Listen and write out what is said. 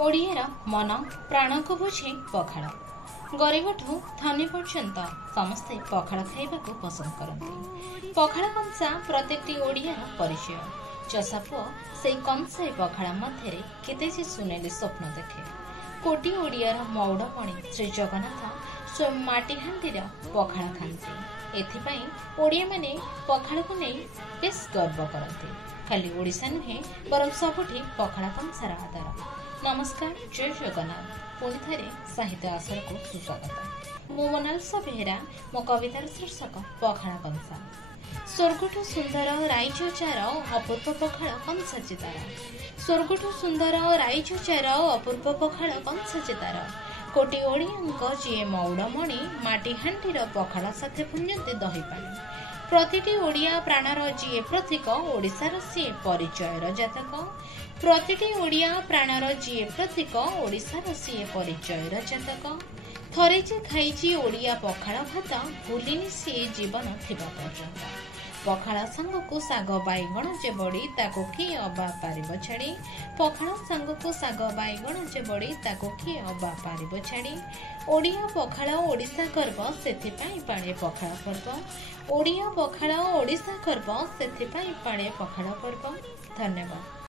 ओडियार मन प्राण को बुझे पखाड़। गरीबठू धनी पर्यंत समस्ते पखाड़ खाइबाकू पसंद करते। पखाड़ कंसा प्रत्येकटी ओडियार परिचय। चषा पुओ से कंसाए पखाड़ मध्य केते जे सुनेली स्वप्न देखे। कोटी ओडियार मौड़मणि श्री जगन्नाथ स्वयं माटी हांडीर पखाड़ खाती। एथिपाई ओडिया माने पखाड़ को नहीं बेस गर्व करते। खाली ओडिशा नुहे बरं सबुठी पखाड़ कंसार आदर। नमस्कार, जय जगन्नाथ। पुणी थे साहित्य आसर को सुस्वागत। मु मोनालिसा बेहेरा। मो कवितार शीर्षक पखाड़ कंसा। स्वर्गठू सुंदर राईचचार अपूर्व पखाड़ कंसा चितार। स्वर्गठू सुंदर राईचचार अपूर्व पखाड़ कंसा चितार। कोटी ओडियांक जीए मौड़मणि माटी हांडीर पखाड़ साथे पुंजंती दही पानी। प्रतिटी ओडिया प्राणर जीए प्रतीक ओडिशार सीए परिचयर जातक। प्रतिटी ओडिया प्राणर जीए प्रतीक ओडिशार सीए परिचयर जातक। थरे जे खाइची ओडिया पखाड़ भात भूलिनी सीए जीवन थिबा पर्यंत। पखाड़ सांगकू साग बाइगण जे बड़ी ताको किए अबा पारिब छाड़ी। पखाड़ सांगकू साग बाइगण जे बड़ी ताको किए अबा पारिब छाड़ी। ओडिया पखाड़ ओडिशा गर्व सेथिपाई पाळे पखाड़ पर्व। ओडिया पखाड़ ओडिशा गर्व सेथिपाई पाळे पखाड़ पर्व। धन्यवाद।